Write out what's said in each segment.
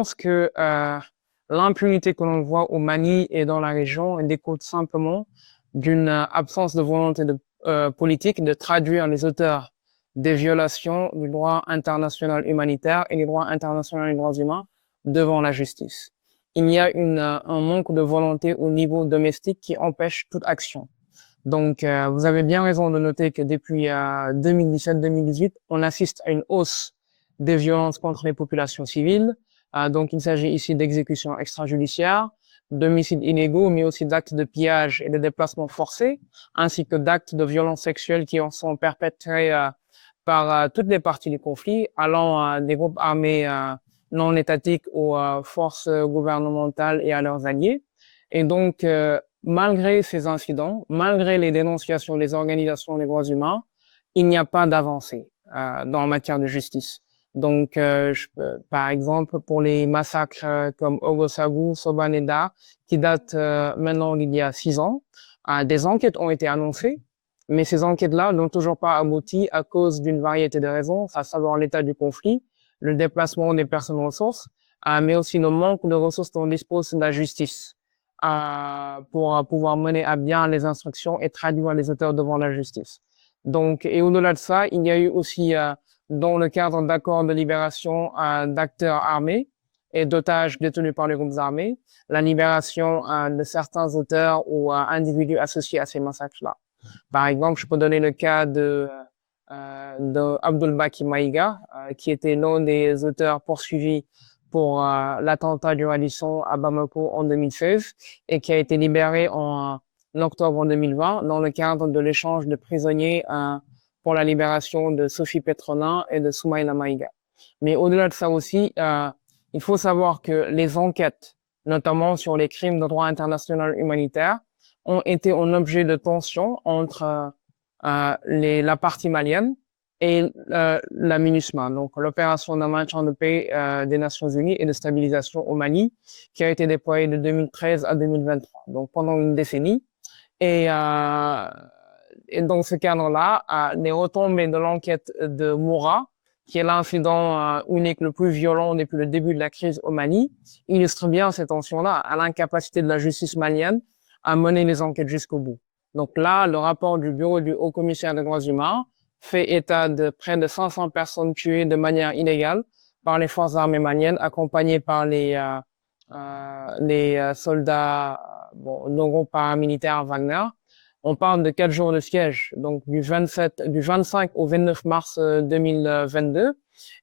pense que l'impunité que l'on voit au Mali et dans la région découle simplement d'une absence de volonté politique de traduire les auteurs des violations du droit international humanitaire et du droit international des droits humains devant la justice. Il y a un manque de volonté au niveau domestique qui empêche toute action. Donc, vous avez bien raison de noter que depuis 2017-2018, on assiste à une hausse des violences contre les populations civiles. Donc, il s'agit ici d'exécutions extrajudiciaires, d'homicides illégaux, mais aussi d'actes de pillage et de déplacements forcés, ainsi que d'actes de violences sexuelles qui en sont perpétrés par toutes les parties du conflit, allant des groupes armés non étatiques aux forces gouvernementales et à leurs alliés. Et donc, malgré ces incidents, malgré les dénonciations des organisations des droits humains, il n'y a pas d'avancée dans la matière de justice. Donc, par exemple, pour les massacres comme Ogosagu, Sobaneda, qui datent maintenant d'il y a 6 ans, des enquêtes ont été annoncées, mais ces enquêtes-là n'ont toujours pas abouti à cause d'une variété de raisons, à savoir l'état du conflit, le déplacement des personnes ressources, mais aussi le manque de ressources dont dispose la justice pour pouvoir mener à bien les instructions et traduire les auteurs devant la justice. Donc, et au-delà de ça, il y a eu aussi, dans le cadre d'accords de libération d'acteurs armés et d'otages détenus par les groupes armés, la libération de certains auteurs ou individus associés à ces massacres-là. Par exemple, je peux donner le cas de Abdul Baki Maïga, qui était l'un des auteurs poursuivis pour l'attentat du Radisson à Bamako en 2016 et qui a été libéré en octobre 2020 dans le cadre de l'échange de prisonniers pour la libération de Sophie Petronin et de Soumaïla Maïga. Mais au-delà de ça aussi, il faut savoir que les enquêtes, notamment sur les crimes de droit international humanitaire, ont été un objet de tension entre la partie malienne et la MINUSMA, donc l'opération de maintien de paix des Nations Unies et de stabilisation au Mali, qui a été déployée de 2013 à 2023, donc pendant une décennie. Et, euh, et dans ce cadre-là, les retombées de l'enquête de Moura, qui est l'incident unique le plus violent depuis le début de la crise au Mali, illustre bien cette tension-là, à l'incapacité de la justice malienne à mener les enquêtes jusqu'au bout. Donc là, le rapport du Bureau du Haut-Commissaire des droits humains fait état de près de 500 personnes tuées de manière illégale par les forces armées maliennes, accompagnées par les soldats le groupe paramilitaire Wagner. On parle de 4 jours de siège, donc du 25 au 29 mars 2022,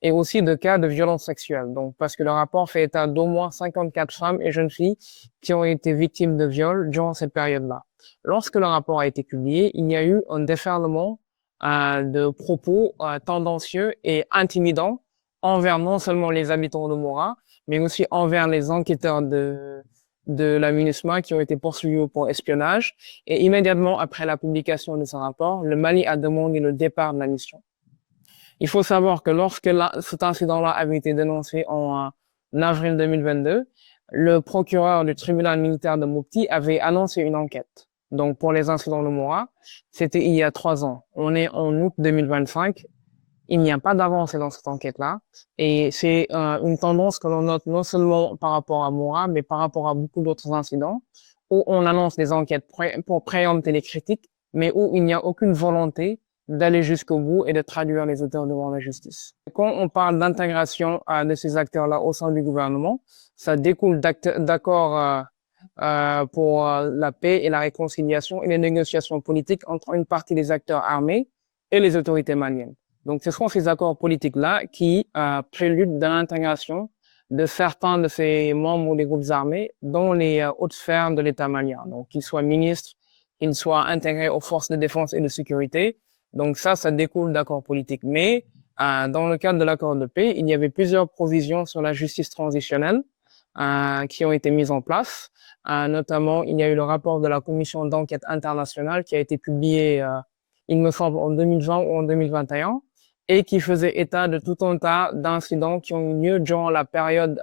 et aussi de cas de violences sexuelles. Donc, parce que le rapport fait état d'au moins 54 femmes et jeunes filles qui ont été victimes de viols durant cette période-là. Lorsque le rapport a été publié, il y a eu un déferlement de propos tendancieux et intimidants envers non seulement les habitants de Moura, mais aussi envers les enquêteurs de la MINUSMA qui ont été poursuivis pour espionnage. Et immédiatement après la publication de ce rapport, le Mali a demandé le départ de la mission. Il faut savoir que lorsque cet incident-là avait été dénoncé en avril 2022, le procureur du tribunal militaire de Mopti avait annoncé une enquête. Donc, pour les incidents de Moura, c'était il y a 3 ans. On est en août 2025. Il n'y a pas d'avancée dans cette enquête-là. Et c'est une tendance que l'on note non seulement par rapport à Moura, mais par rapport à beaucoup d'autres incidents, où on annonce des enquêtes pour préempter les critiques, mais où il n'y a aucune volonté d'aller jusqu'au bout et de traduire les auteurs devant la justice. Quand on parle d'intégration de ces acteurs-là au sein du gouvernement, ça découle d'accords pour la paix et la réconciliation et les négociations politiques entre une partie des acteurs armés et les autorités maliennes. Donc, ce sont ces accords politiques-là qui préludent de l'intégration de certains de ces membres des groupes armés dans les hautes sphères de l'État malien. Donc, qu'ils soient ministres, qu'ils soient intégrés aux forces de défense et de sécurité. Donc, ça découle d'accords politiques. Mais dans le cadre de l'accord de paix, il y avait plusieurs provisions sur la justice transitionnelle qui ont été mises en place. Notamment, il y a eu le rapport de la commission d'enquête internationale qui a été publié, il me semble, en 2020 ou en 2021, et qui faisait état de tout un tas d'incidents qui ont eu lieu durant la période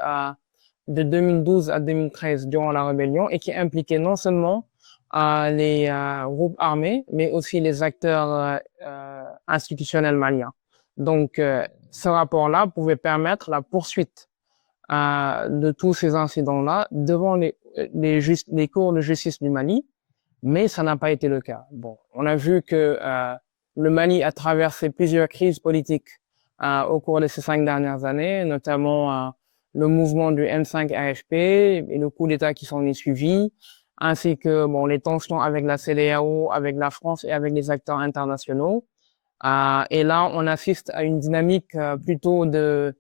de 2012 à 2013, durant la rébellion, et qui impliquaient non seulement les groupes armés, mais aussi les acteurs institutionnels maliens. Donc, ce rapport-là pouvait permettre la poursuite de tous ces incidents-là devant les cours de justice du Mali, mais ça n'a pas été le cas. Bon, on a vu que le Mali a traversé plusieurs crises politiques au cours de ces 5 dernières années, notamment le mouvement du M5 AFP et le coup d'État qui s'en est suivi, ainsi que bon, les tensions avec la CEDEAO, avec la France et avec les acteurs internationaux. Et là, on assiste à une dynamique plutôt de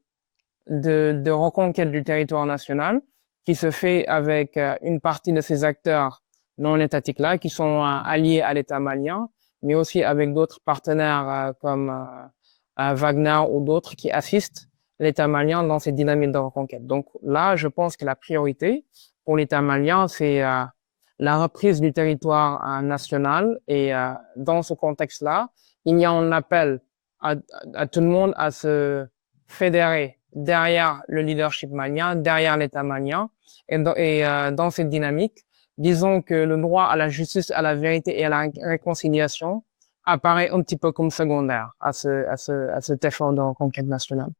reconquête du territoire national qui se fait avec une partie de ces acteurs non étatiques là qui sont alliés à l'État malien, mais aussi avec d'autres partenaires comme Wagner ou d'autres qui assistent l'État malien dans cette dynamique de reconquête. Donc là, je pense que la priorité pour l'État malien, c'est la reprise du territoire national et dans ce contexte-là, il y a un appel à tout le monde à se fédérer derrière le leadership malien, derrière l'État malien. Dans cette dynamique, disons que le droit à la justice, à la vérité et à la réconciliation apparaît un petit peu comme secondaire à cet effort de reconquête nationale.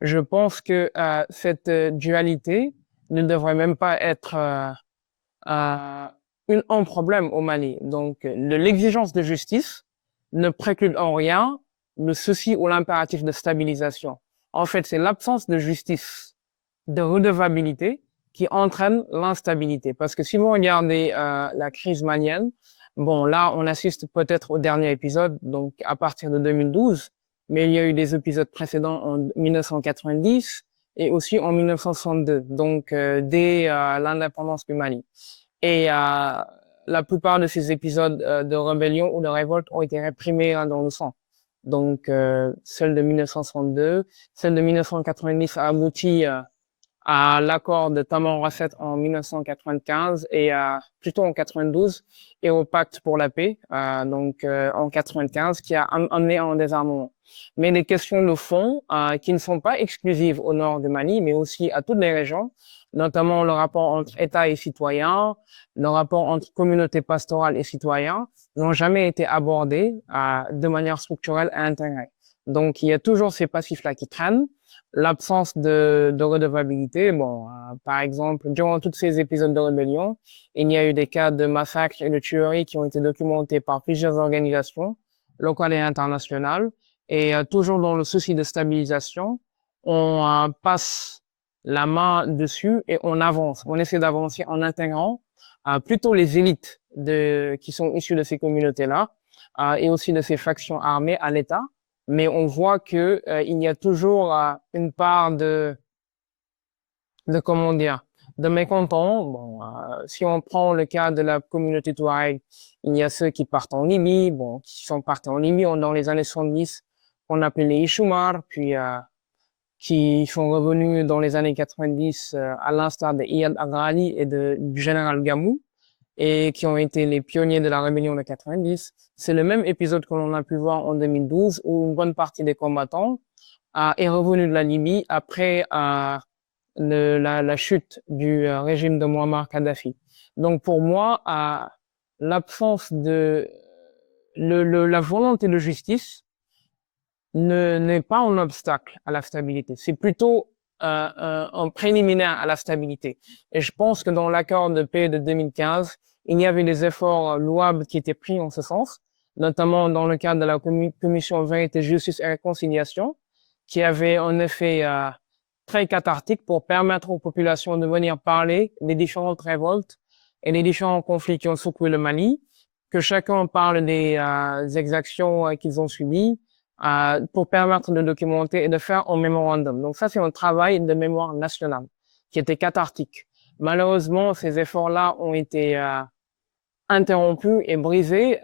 Je pense que cette dualité ne devrait même pas être un problème au Mali. Donc, l'exigence de justice ne préclut en rien le souci ou l'impératif de stabilisation. En fait, c'est l'absence de justice, de redevabilité qui entraîne l'instabilité. Parce que si vous regardez la crise malienne, bon, là, on assiste peut-être au dernier épisode, donc à partir de 2012, mais il y a eu des épisodes précédents en 1990 et aussi en 1962, donc dès l'indépendance du Mali. Et la plupart de ces épisodes de rébellion ou de révolte ont été réprimés dans le sang. Donc, celle de 1962, celle de 1990 a abouti à l'accord de Tamanrasset en 1995 et plutôt en 92 et au pacte pour la paix, donc en 95, qui a amené un désarmement. Mais les questions de fond qui ne sont pas exclusives au nord du Mali, mais aussi à toutes les régions, notamment le rapport entre État et citoyens, le rapport entre communauté pastorale et citoyens, n'ont jamais été abordés de manière structurelle et intégrée. Donc, il y a toujours ces passifs-là qui traînent. L'absence de redevabilité, bon, par exemple, durant tous ces épisodes de rébellion, il y a eu des cas de massacres et de tueries qui ont été documentés par plusieurs organisations locales et internationales. Et toujours dans le souci de stabilisation, on passe la main dessus et on avance. On essaie d'avancer en intégrant plutôt les élites qui sont issues de ces communautés-là et aussi de ces factions armées à l'État. Mais on voit que il y a toujours une part de comment dire, de mécontents. Bon, si on prend le cas de la communauté Touareg, il y a ceux qui partent en Libye, bon, qui sont partis en Libye dans les années 70, qu'on appelait les Ishumar, puis qui sont revenus dans les années 90, à l'instar de Iyad Agrali et du général Gamou, et qui ont été les pionniers de la rébellion de 90. C'est le même épisode que l'on a pu voir en 2012, où une bonne partie des combattants est revenue de la Libye après la chute du régime de Muammar Kadhafi. Donc pour moi, l'absence de la volonté de justice n'est pas un obstacle à la stabilité. C'est plutôt un préliminaire à la stabilité. Et je pense que dans l'accord de paix de 2015, il y avait des efforts louables qui étaient pris en ce sens, notamment dans le cadre de la commission Vérité, Justice et Réconciliation, qui avait un effet très cathartique pour permettre aux populations de venir parler des différentes révoltes et des différents conflits qui ont secoué le Mali, que chacun parle des exactions qu'ils ont subies, pour permettre de documenter et de faire un mémorandum. Donc ça, c'est un travail de mémoire nationale qui était cathartique. Malheureusement, ces efforts-là ont été interrompus et brisés,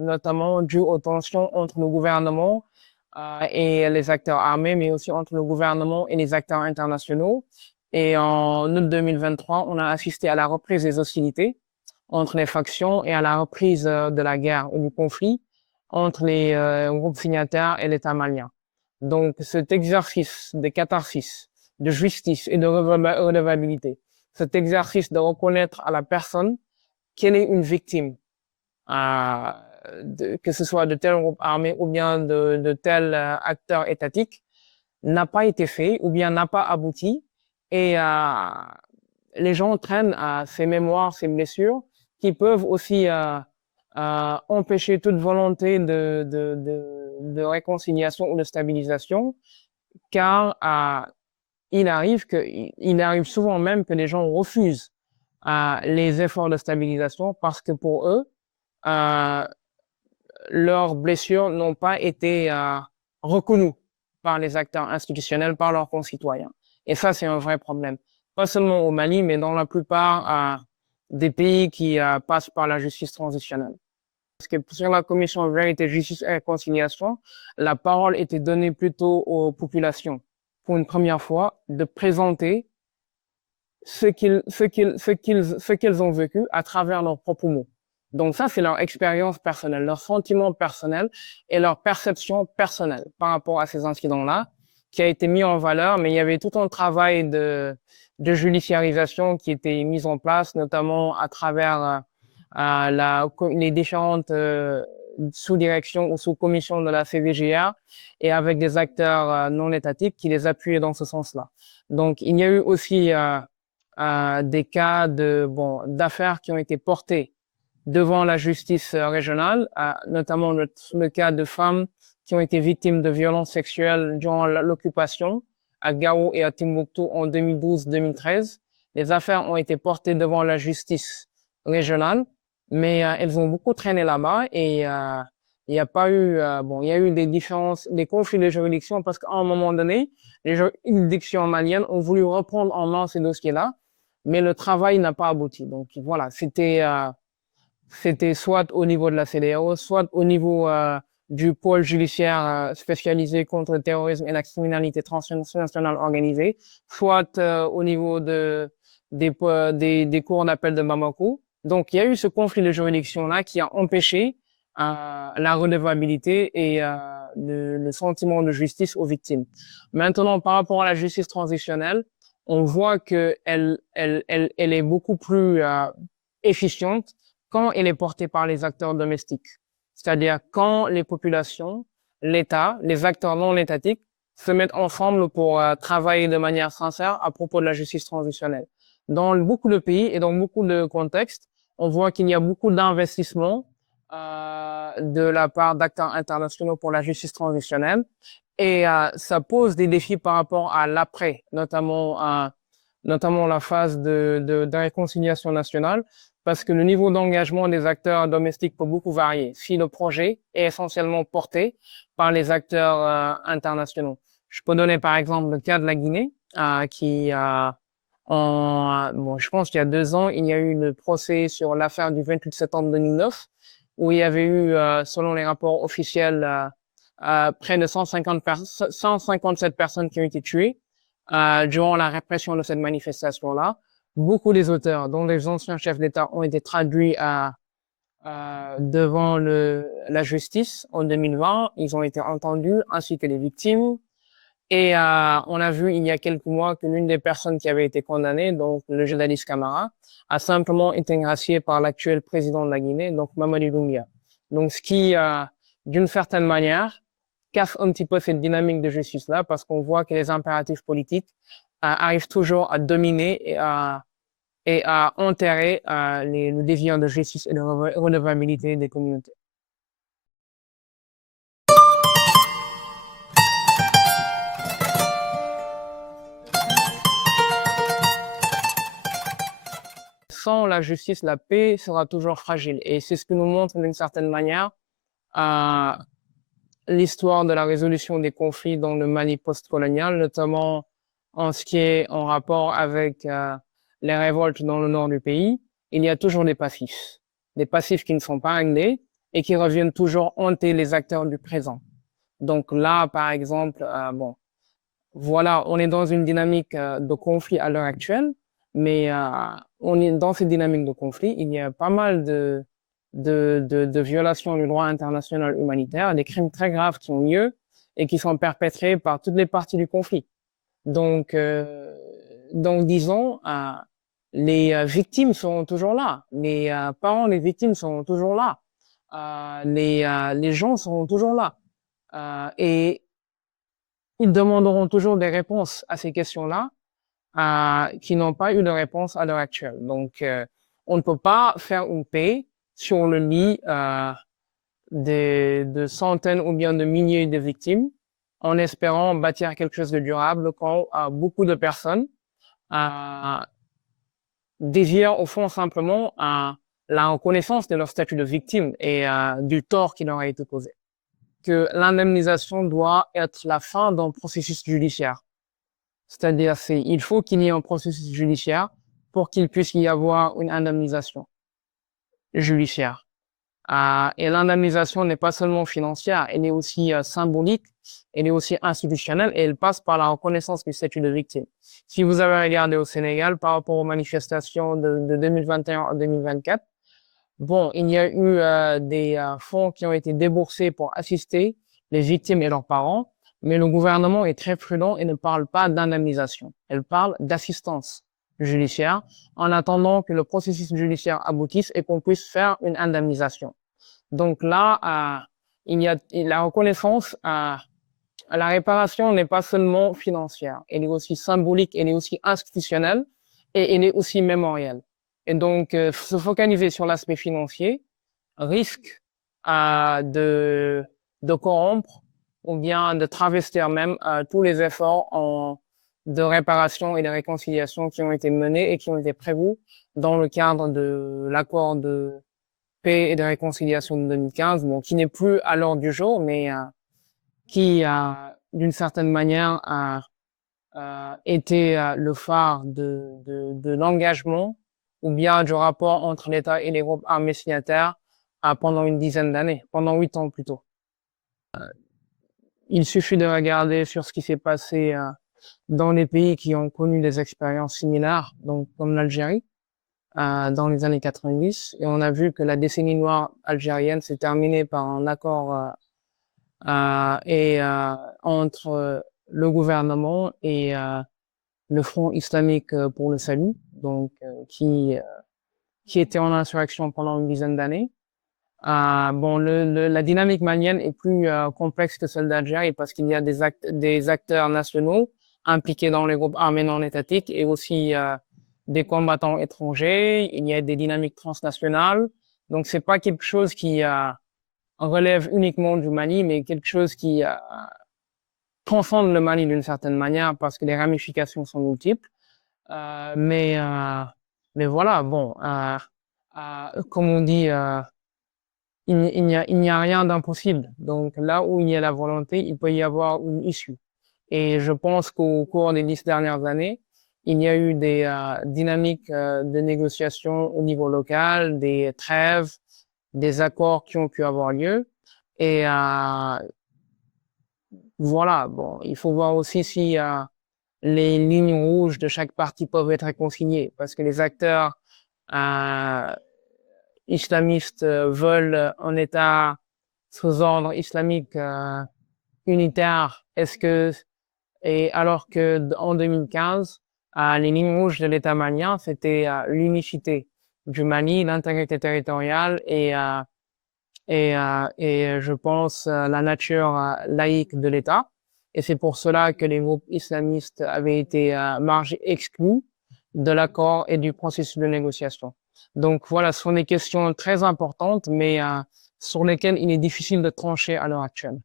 notamment dû aux tensions entre le gouvernement et les acteurs armés, mais aussi entre le gouvernement et les acteurs internationaux. Et en août 2023, on a assisté à la reprise des hostilités entre les factions et à la reprise de la guerre ou du conflit entre les groupes signataires et l'État malien. Donc cet exercice de catharsis, de justice et de redevabilité cet exercice de reconnaître à la personne qu'elle est une victime, euh, que ce soit de tel groupe armé ou bien de tel acteur étatique, n'a pas été fait ou bien n'a pas abouti. Et les gens traînent ces mémoires, ces blessures qui peuvent aussi empêcher toute volonté de réconciliation ou de stabilisation, car il arrive souvent même que les gens refusent les efforts de stabilisation parce que pour eux, euh, leurs blessures n'ont pas été reconnues par les acteurs institutionnels, par leurs concitoyens. Et ça, c'est un vrai problème. Pas seulement au Mali, mais dans la plupart des pays qui passent par la justice transitionnelle. Parce que sur la commission Vérité, Justice et Réconciliation, la parole était donnée plutôt aux populations, pour une première fois, de présenter ce qu'ils ont vécu à travers leurs propres mots. Donc ça, c'est leur expérience personnelle, leurs sentiments personnels et leur perception personnelle par rapport à ces incidents-là qui a été mis en valeur, mais il y avait tout un travail de judiciarisation qui était mis en place, notamment à travers les différentes sous-directions ou sous-commissions de la CVGA et avec des acteurs non étatiques qui les appuyaient dans ce sens-là. Donc, il y a eu aussi des cas d'affaires qui ont été portés devant la justice régionale, notamment le cas de femmes qui ont été victimes de violences sexuelles durant l'occupation à Gao et à Timbuktu en 2012-2013. Les affaires ont été portées devant la justice régionale, mais elles ont beaucoup traîné là-bas et il n'y a pas eu, il y a eu des différences, des conflits de juridiction parce qu'à un moment donné, les juridictions maliennes ont voulu reprendre en main ces dossiers-là, mais le travail n'a pas abouti. Donc voilà, c'était soit au niveau de la CEDEAO, soit au niveau du pôle judiciaire spécialisé contre le terrorisme et la criminalité transnationale organisée, soit au niveau des cours d'appel de Bamako. Donc, il y a eu ce conflit de juridiction-là qui a empêché la redevabilité et le sentiment de justice aux victimes. Maintenant, par rapport à la justice transitionnelle, on voit qu'elle est beaucoup plus efficiente quand elle est portée par les acteurs domestiques. C'est-à-dire quand les populations, l'État, les acteurs non étatiques se mettent ensemble pour travailler de manière sincère à propos de la justice transitionnelle. Dans beaucoup de pays et dans beaucoup de contextes, on voit qu'il y a beaucoup d'investissements de la part d'acteurs internationaux pour la justice transitionnelle et ça pose des défis par rapport à l'après, notamment la phase de réconciliation nationale, parce que le niveau d'engagement des acteurs domestiques peut beaucoup varier si le projet est essentiellement porté par les acteurs internationaux. Je peux donner par exemple le cas de la Guinée, je pense qu'il y a 2 ans, il y a eu le procès sur l'affaire du 28 septembre 2009, où il y avait eu, selon les rapports officiels, près de 157 personnes qui ont été tuées durant la répression de cette manifestation-là. Beaucoup des auteurs, dont les anciens chefs d'État, ont été traduits devant la justice en 2020. Ils ont été entendus, ainsi que les victimes. Et on a vu il y a quelques mois que l'une des personnes qui avait été condamnée, donc le journaliste Camara, a simplement été gracié par l'actuel président de la Guinée, donc Mamadi Doumbouya. Donc ce qui, d'une certaine manière, casse un petit peu cette dynamique de justice-là, parce qu'on voit que les impératifs politiques arrivent toujours à dominer et à enterrer le désir de justice et de redevabilité des communautés. Sans la justice, la paix sera toujours fragile. Et c'est ce que nous montre d'une certaine manière l'histoire de la résolution des conflits dans le Mali post-colonial, notamment en ce qui est en rapport avec les révoltes dans le nord du pays. Il y a toujours des passifs qui ne sont pas réglés et qui reviennent toujours hanter les acteurs du présent. Donc là, par exemple, voilà, on est dans une dynamique de conflit à l'heure actuelle, mais on est dans cette dynamique de conflit. Il y a pas mal de violations du droit international humanitaire, des crimes très graves qui ont lieu et qui sont perpétrés par toutes les parties du conflit. Donc disons, les victimes seront toujours là, les parents des victimes seront toujours là, les gens seront toujours là. Et ils demanderont toujours des réponses à ces questions-là, qui n'ont pas eu de réponse à l'heure actuelle. Donc, on ne peut pas faire une paix sur le lit de centaines ou bien de milliers de victimes en espérant bâtir quelque chose de durable quand beaucoup de personnes euh, désirent au fond simplement la reconnaissance de leur statut de victime et du tort qui leur a été causé. Que l'indemnisation doit être la fin d'un processus judiciaire. C'est-à-dire, il faut qu'il y ait un processus judiciaire pour qu'il puisse y avoir une indemnisation judiciaire. Et l'indemnisation n'est pas seulement financière, elle est aussi symbolique, elle est aussi institutionnelle et elle passe par la reconnaissance du statut de victime. Si vous avez regardé au Sénégal par rapport aux manifestations de 2021 à 2024, bon, il y a eu des fonds qui ont été déboursés pour assister les victimes et leurs parents, mais le gouvernement est très prudent et ne parle pas d'indemnisation. Elle parle d'assistance judiciaire en attendant que le processus judiciaire aboutisse et qu'on puisse faire une indemnisation. Donc là, il y a la reconnaissance, la réparation n'est pas seulement financière, elle est aussi symbolique, elle est aussi institutionnelle et elle est aussi mémorielle. Et donc, se focaliser sur l'aspect financier risque de corrompre ou bien de travestir même tous les efforts de réparation et de réconciliation qui ont été menés et qui ont été prévus dans le cadre de l'accord de paix et de réconciliation de 2015, bon, qui n'est plus à l'ordre du jour, mais qui, d'une certaine manière, a été le phare de l'engagement ou bien du rapport entre l'État et les groupes armés signataires pendant une dizaine d'années, pendant 8 ans plutôt. Il suffit de regarder sur ce qui s'est passé dans les pays qui ont connu des expériences similaires, donc comme l'Algérie, dans les années 90, et on a vu que la décennie noire algérienne s'est terminée par un accord entre le gouvernement et le Front islamique pour le salut, donc qui était en insurrection pendant une dizaine d'années. Bon, la dynamique malienne est plus complexe que celle d'Algérie parce qu'il y a des acteurs nationaux impliqués dans les groupes armés non étatiques et aussi des combattants étrangers. Il y a des dynamiques transnationales. Donc, c'est pas quelque chose qui relève uniquement du Mali, mais quelque chose qui transcende le Mali d'une certaine manière parce que les ramifications sont multiples. Mais voilà, bon, comme on dit, il n'y a rien d'impossible. Donc là où il y a la volonté, il peut y avoir une issue. Et je pense qu'au cours des 10 dernières années, il y a eu des dynamiques de négociation au niveau local, des trêves, des accords qui ont pu avoir lieu. Et voilà, bon, il faut voir aussi si les lignes rouges de chaque partie peuvent être réconciliées, parce que les acteurs islamistes veulent un État sous ordre islamique unitaire. Et alors que en 2015, les lignes rouges de l'État malien, c'était l'unicité du Mali, l'intégrité territoriale et je pense la nature laïque de l'État. Et c'est pour cela que les groupes islamistes avaient été exclus de l'accord et du processus de négociation. Donc voilà, ce sont des questions très importantes, mais sur lesquelles il est difficile de trancher à l'heure actuelle.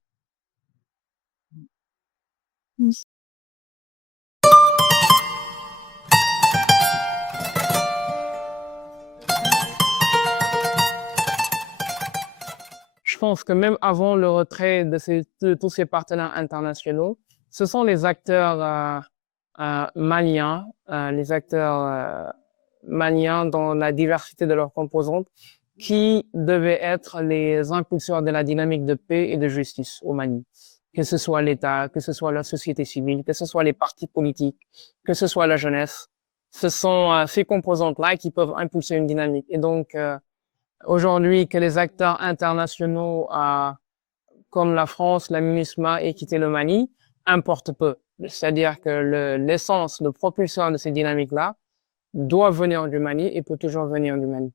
Je pense que même avant le retrait de tous ces partenaires internationaux, ce sont les acteurs maliens, les acteurs maliens dans la diversité de leurs composantes, qui devaient être les impulseurs de la dynamique de paix et de justice au Mali. Que ce soit l'État, que ce soit la société civile, que ce soit les partis politiques, que ce soit la jeunesse. Ce sont ces composantes-là qui peuvent impulser une dynamique. Et donc, aujourd'hui, que les acteurs internationaux comme la France, la MINUSMA aient quitté le Mali, importe peu. C'est-à-dire que l'essence, le propulseur de ces dynamiques-là, doit venir du Mali et peut toujours venir du Mali.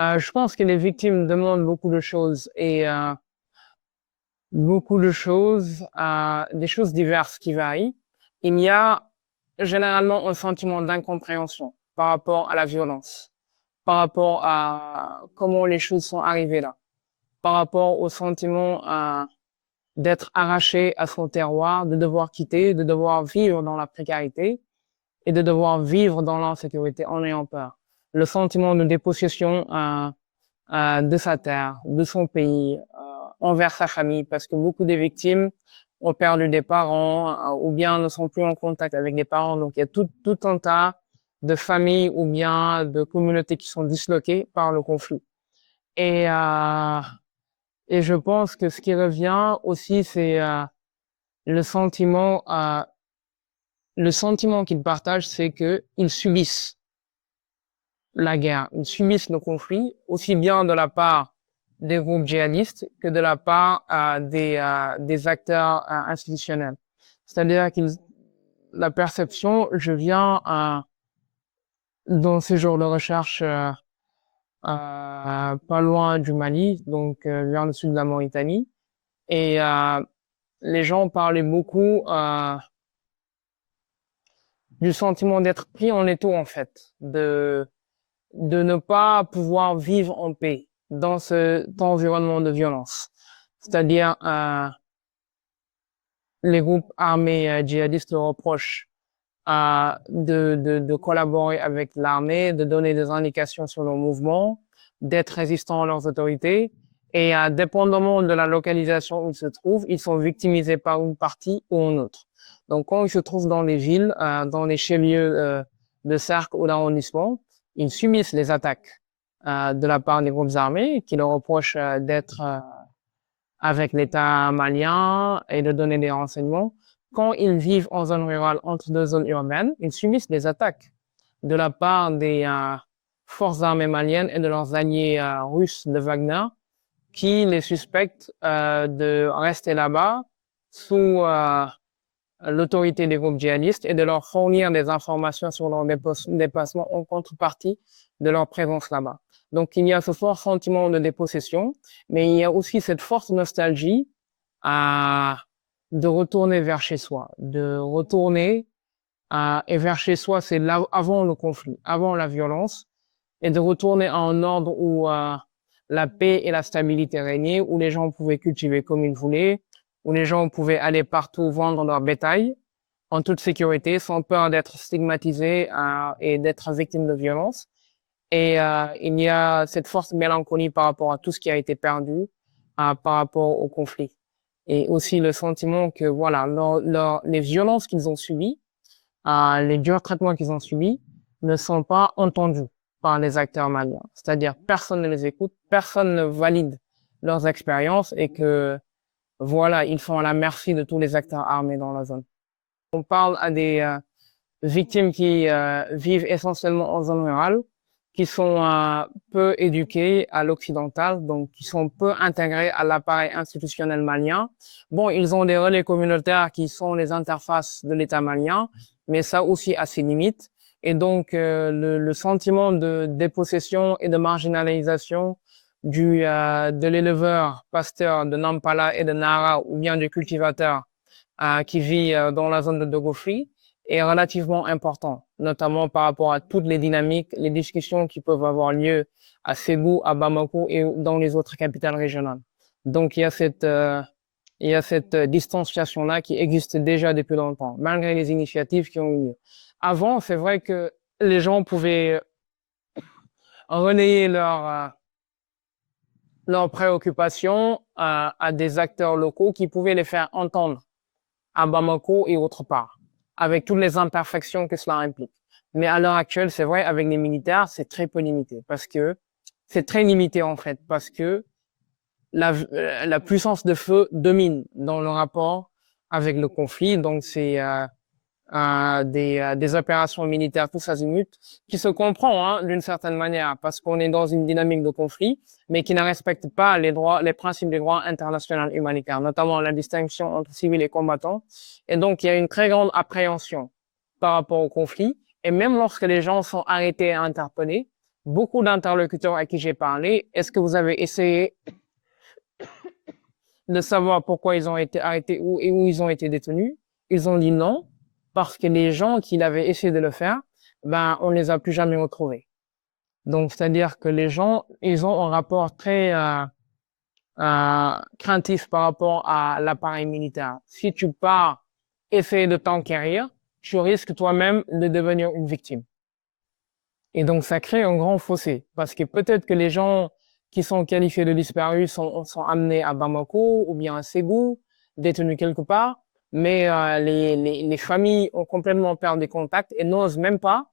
Je pense que les victimes demandent beaucoup de choses et des choses diverses qui varient. Il y a généralement un sentiment d'incompréhension par rapport à la violence, par rapport à comment les choses sont arrivées là, par rapport au sentiment d'être arraché à son terroir, de devoir quitter, de devoir vivre dans la précarité et de devoir vivre dans l'insécurité en ayant peur. Le sentiment de dépossession de sa terre, de son pays, envers sa famille, parce que beaucoup des victimes ont perdu des parents ou bien ne sont plus en contact avec des parents. Donc il y a tout un tas de familles ou bien de communautés qui sont disloquées par le conflit. Et, euh, et je pense que ce qui revient aussi, c'est le sentiment, euh, le sentiment qu'ils partagent, c'est qu'ils subissent la guerre, ils subissent le conflit, aussi bien de la part des groupes djihadistes que de la part des acteurs institutionnels. C'est-à-dire que la perception, je viens dans ces jours de recherche pas loin du Mali, donc vers le sud de la Mauritanie, et les gens parlaient beaucoup du sentiment d'être pris en étau en fait, de ne pas pouvoir vivre en paix dans cet environnement de violence. C'est-à-dire, les groupes armés djihadistes reprochent de collaborer avec l'armée, de donner des indications sur leurs mouvements, d'être résistants à leurs autorités. Et dépendamment de la localisation où ils se trouvent, ils sont victimisés par une partie ou une autre. Donc, quand ils se trouvent dans les villes, dans les chefs-lieux de cercle ou d'arrondissement, ils subissent les attaques de la part des groupes armés qui leur reprochent d'être avec l'État malien et de donner des renseignements. Quand ils vivent en zone rurale entre deux zones urbaines, ils subissent des attaques de la part des forces armées maliennes et de leurs alliés russes de Wagner qui les suspectent de rester là-bas sous l'autorité des groupes djihadistes et de leur fournir des informations sur leur déplacement en contrepartie de leur présence là-bas. Donc il y a ce fort sentiment de dépossession, mais il y a aussi cette forte nostalgie de retourner vers chez soi, de retourner et vers chez soi, c'est là avant le conflit, avant la violence, et de retourner à un ordre où la paix et la stabilité régnaient, où les gens pouvaient cultiver comme ils voulaient, où les gens pouvaient aller partout vendre leur bétail en toute sécurité, sans peur d'être stigmatisés et d'être victimes de violence. Et il y a cette forte mélancolie par rapport à tout ce qui a été perdu par rapport au conflit. Et aussi le sentiment que voilà, les violences qu'ils ont subies, les durs traitements qu'ils ont subis ne sont pas entendus par les acteurs maliens. C'est-à-dire personne ne les écoute, personne ne valide leurs expériences et que voilà, ils sont à la merci de tous les acteurs armés dans la zone. On parle à des victimes qui vivent essentiellement en zone rurale, qui sont peu éduqués à l'occidental, donc qui sont peu intégrés à l'appareil institutionnel malien. Bon, ils ont des relais communautaires qui sont les interfaces de l'État malien, mais ça aussi a ses limites. Et donc, le sentiment de dépossession et de marginalisation de l'éleveur pasteur de Nampala et de Nara, ou bien du cultivateur qui vit dans la zone de Dogofri, est relativement important, notamment par rapport à toutes les dynamiques, les discussions qui peuvent avoir lieu à Ségou, à Bamako et dans les autres capitales régionales. Donc il y a cette distanciation-là qui existe déjà depuis longtemps, malgré les initiatives qui ont eu lieu. Avant, c'est vrai que les gens pouvaient relayer leurs préoccupations à des acteurs locaux qui pouvaient les faire entendre à Bamako et autre part, avec toutes les imperfections que cela implique. Mais à l'heure actuelle, c'est vrai, avec les militaires, c'est très peu limité, parce que c'est très limité en fait, parce que la puissance de feu domine dans le rapport avec le conflit, donc c'est des opérations militaires tous azimuts, qui se comprend hein, d'une certaine manière, parce qu'on est dans une dynamique de conflit, mais qui ne respecte pas les principes du droit international humanitaire, notamment la distinction entre civils et combattants. Et donc, il y a une très grande appréhension par rapport au conflit. Et même lorsque les gens sont arrêtés et interpellés, beaucoup d'interlocuteurs à qui j'ai parlé, est-ce que vous avez essayé de savoir pourquoi ils ont été arrêtés et où ils ont été détenus? Ils ont dit non, parce que les gens qui avaient essayé de le faire, ben, on les a plus jamais retrouvés. Donc, c'est-à-dire que les gens, ils ont un rapport très craintif par rapport à l'appareil militaire. Si tu pars essayer de t'enquérir, tu risques toi-même de devenir une victime. Et donc, ça crée un grand fossé, parce que peut-être que les gens qui sont qualifiés de disparus sont amenés à Bamako ou bien à Ségou, détenus quelque part, mais les familles ont complètement perdu contact et n'osent même pas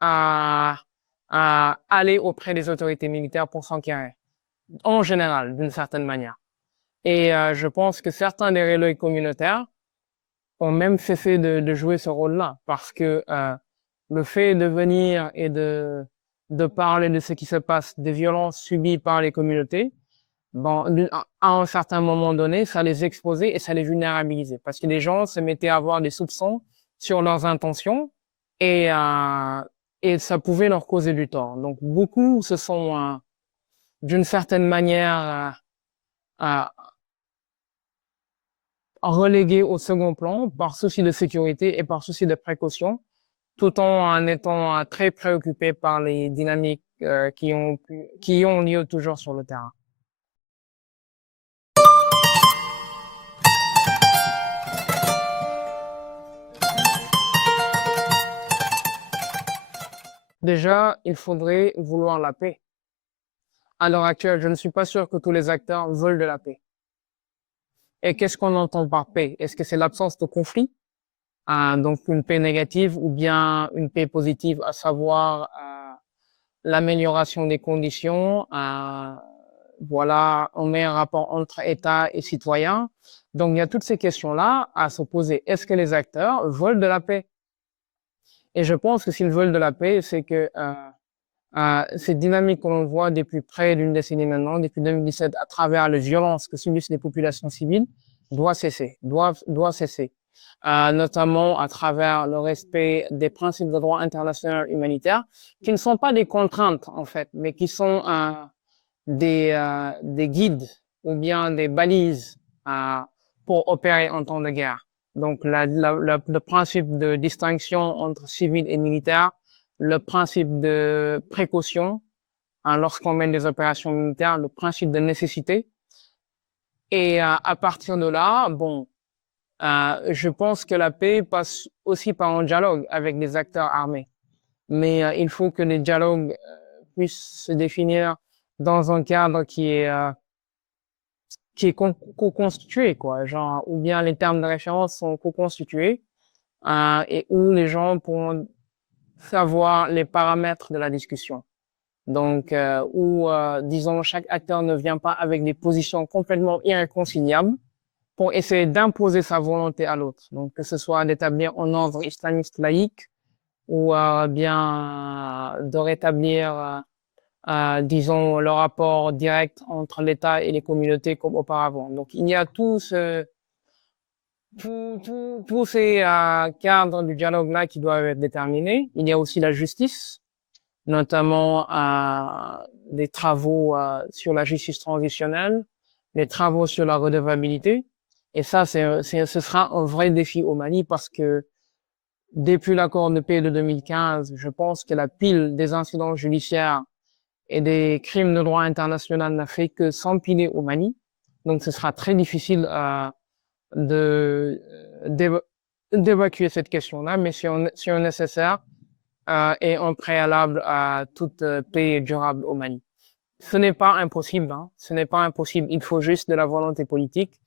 à, à aller auprès des autorités militaires pour s'enquérir, en général, d'une certaine manière. Et je pense que certains des relais communautaires ont même cessé de jouer ce rôle-là, parce que le fait de venir et de parler de ce qui se passe, des violences subies par les communautés, bon, à un certain moment donné, ça les exposait et ça les vulnérabilisait, parce que les gens se mettaient à avoir des soupçons sur leurs intentions et, et ça pouvait leur causer du tort. Donc beaucoup se sont, d'une certaine manière, relégués au second plan par souci de sécurité et par souci de précaution, tout en étant très préoccupés par les dynamiques qui ont lieu toujours sur le terrain. Déjà, il faudrait vouloir la paix. À l'heure actuelle, je ne suis pas sûr que tous les acteurs veulent de la paix. Et qu'est-ce qu'on entend par paix? Est-ce que c'est l'absence de conflit? Donc une paix négative ou bien une paix positive, à savoir l'amélioration des conditions, voilà, on met un rapport entre État et citoyen. Donc il y a toutes ces questions-là à se poser. Est-ce que les acteurs veulent de la paix? Et je pense que s'ils veulent de la paix, c'est que cette dynamique que l'on voit depuis près d'une décennie maintenant, depuis 2017, à travers les violences que subissent les populations civiles, doit cesser, doit cesser. Notamment à travers le respect des principes de droit international humanitaire, qui ne sont pas des contraintes en fait, mais qui sont des guides ou bien des balises pour opérer en temps de guerre. Donc le principe de distinction entre civil et militaire, le principe de précaution lorsqu'on mène des opérations militaires, le principe de nécessité. Et à partir de là, bon, je pense que la paix passe aussi par un dialogue avec des acteurs armés. Mais il faut que les dialogues puissent se définir dans un cadre qui est co-constitué, quoi. Genre, ou bien les termes de référence sont co-constitués et où les gens pourront savoir les paramètres de la discussion. Donc, où, disons, chaque acteur ne vient pas avec des positions complètement irréconciliables pour essayer d'imposer sa volonté à l'autre. Donc, que ce soit d'établir un ordre islamiste laïque ou bien de rétablir, disons, le rapport direct entre l'État et les communautés comme auparavant. Donc, il y a tous ces cadres du dialogue-là qui doivent être déterminés. Il y a aussi la justice, notamment des travaux sur la justice transitionnelle, des travaux sur la redevabilité. Et ça, ce sera un vrai défi au Mali parce que depuis l'accord de paix de 2015, je pense que la pile des incidents judiciaires et des crimes de droit international n'a fait que s'empiler au Mali. Donc, ce sera très difficile de d'évacuer cette question-là, mais c'est un nécessaire et un préalable à toute paix durable au Mali. Ce n'est pas impossible, hein, ce n'est pas impossible. Il faut juste de la volonté politique,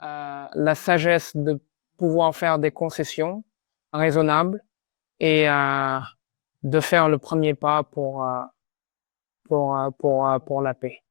la sagesse de pouvoir faire des concessions raisonnables et de faire le premier pas pour la paix.